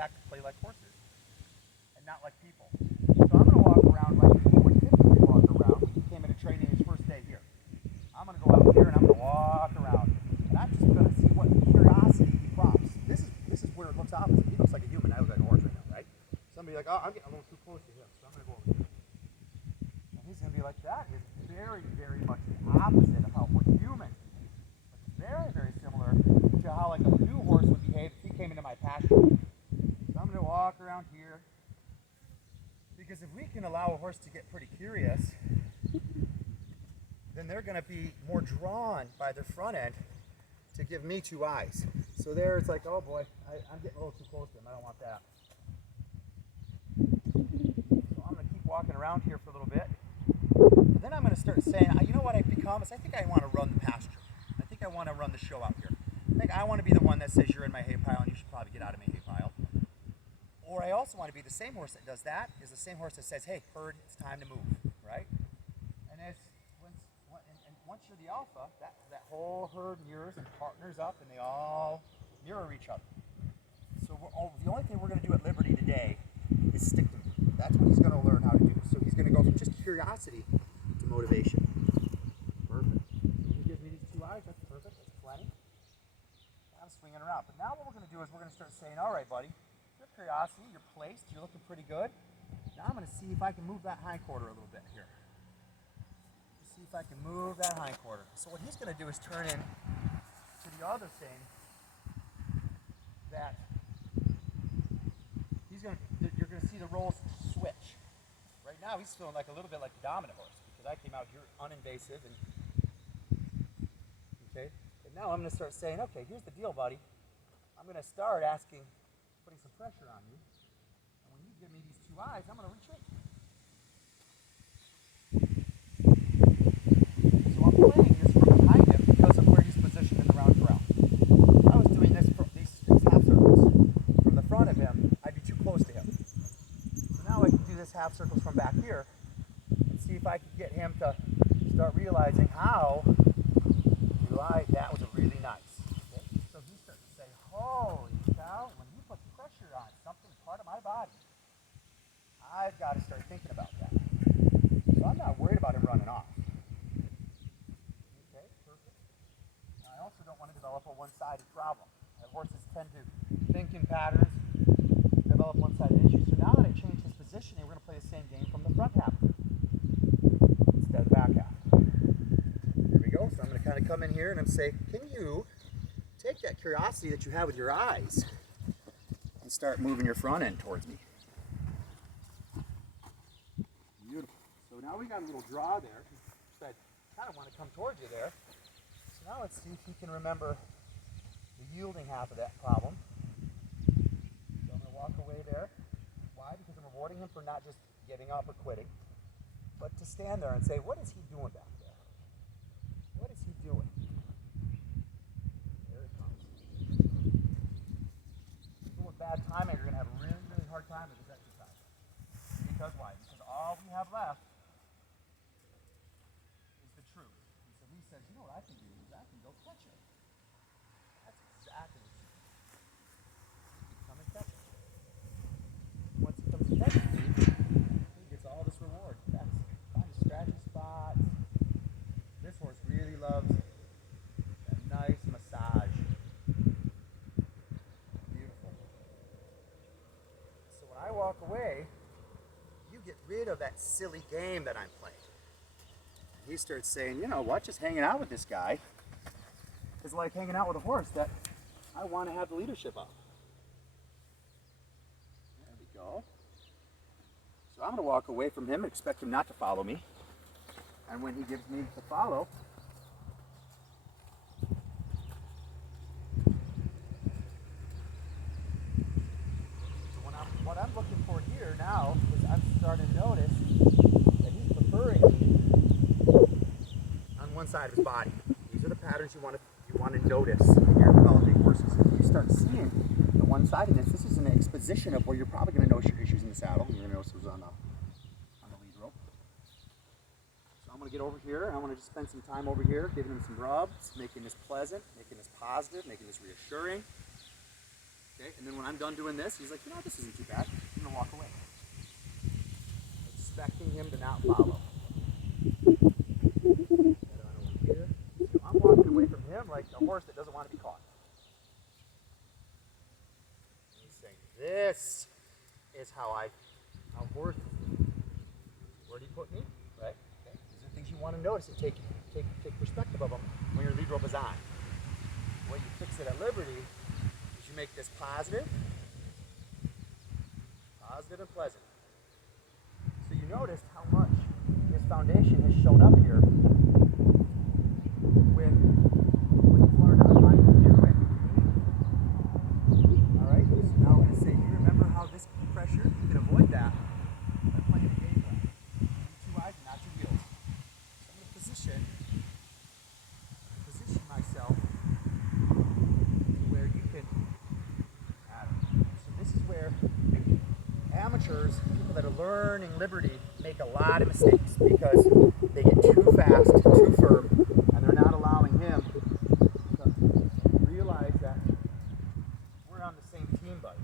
act and play like horses and not like people. So I'm going to walk around like people would typically walk around when he came into training his first day here. I'm going to go out here and I'm going to walk around. And I'm just going to see what curiosity he prompts. This is where it looks opposite. He looks like a human. I look like a horse right now, right? Somebody like, oh, I'm getting a little too close to him, so I'm going to go over here. And he's going to be like, that is very, very much the opposite of how we're humans behave. It's very, very similar to how like a new horse would behave if he came into my pasture. So I'm going to walk around here. Because if we can allow a horse to get pretty curious, then they're going to be more drawn by their front end to give me two eyes. So there it's like, oh boy, I'm getting a little too close to him. I don't want that. So I'm going to keep walking around here for a little bit. And then I'm going to start saying, you know what I've become is I think I want to run the pasture. I think I want to run the show out here. I think I want to be the one that says you're in my hay pile and you should probably get out of my hay pile. Or I also want to be the same horse that does that is the same horse that says, hey, herd, it's time to move, right? And once you're the alpha, that whole herd mirrors and partners up and they all mirror each other. So the only thing we're going to do at Liberty today is stick to me. That's what he's going to learn how to do. So he's going to go from just curiosity to motivation. Perfect. So he gives me these two eyes. That's perfect. That's plenty. I'm swinging around. But now what we're going to do is we're going to start saying, all right, buddy, your curiosity, you're placed, you're looking pretty good. Now I'm going to see if I can move that hind quarter a little bit here. See if I can move that hind quarter. So what he's going to do is turn in to the other thing that you're going to see the roles switch. Right now he's feeling like a little bit like the dominant horse because I came out here uninvasive and okay. And now I'm going to start saying, okay, here's the deal, buddy. I'm going to start putting some pressure on you. And when you give me these two eyes, I'm going to retreat. So I'm playing this from behind him because of where he's positioned in the round corral. If I was doing these half circles from the front of him, I'd be too close to him. So now I can do this half circles from back here and see if I can get him to start realizing how that was really nice. Okay? So he starts to say, holy cow, when he puts pressure on something, part of my body, I've got to start thinking about that. So I'm not worried about him running off. Okay, perfect. Now, I also don't want to develop a one-sided problem. Horses tend to think in patterns, develop one-sided issues. So now that I changed his positioning, we're going to play the same game from the front half instead of the back half. Here we go. So I'm going to kind of come in here and I'm say, can you take that curiosity that you have with your eyes and start moving your front end towards me? Beautiful. So now we got a little draw there. So I kind of want to come towards you there. So now let's see if you can remember the yielding half of that problem. So I'm going to walk away there. Why? Because I'm rewarding him for not just giving up or quitting, but to stand there and say, what is he doing back there? What is he doing? There it comes. People with bad timing are going to have a really, really hard time with this exercise. Because why? Because all we have left is the truth. And so he says, you know what I can do is I can go catch it. That's exactly what you do. Come and catch it. Once he comes and catches me, he gets all this reward. That's find a scratchy spot. This horse really loves that nice massage. Beautiful. So when I walk away, you get rid of that silly game that I'm playing. He starts saying, you know what, just hanging out with this guy is like hanging out with a horse that I want to have the leadership of. There we go. So I'm going to walk away from him and expect him not to follow me. And when he gives me the follow, what I'm looking for here now is I'm starting to notice that he's preferring me on one side of his body. These are the patterns you want to notice in your developing horses. If you start seeing the one-sidedness, this is an exposition of where you're probably going to notice your issues in the saddle. You're going to notice those on the lead rope. So I'm going to get over here, and I want to just spend some time over here, giving him some rubs, making this pleasant, making this positive, making this reassuring. Okay, and then when I'm done doing this, he's like, you know, this isn't too bad. I'm gonna walk away. Expecting him to not follow. Head on over here. So I'm walking away from him like a horse that doesn't want to be caught. And he's saying, this is how horses do. Where do you put me? Right? Okay. These are things you want to notice and take perspective of them when your lead rope is on. The way you fix it at Liberty is you make this positive and pleasant. So you noticed how much his foundation has shown up here when you've learned how to find the do it. Alright, so now we're going to say, you remember how this pressure, you can avoid that by playing a game plan. Two eyes and not two wheels. So I'm going to position myself where you can add it. So this is where amateurs, people that are learning Liberty, make a lot of mistakes because they get too fast, too firm, and they're not allowing him to realize that we're on the same team, buddy.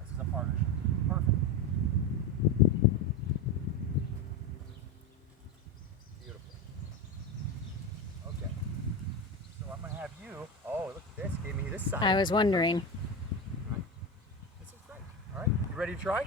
This is a partnership. Perfect. Beautiful. Okay. So I'm going to have you, oh, look at this, gave me this side. I was wondering. This is great. All right, you ready to try?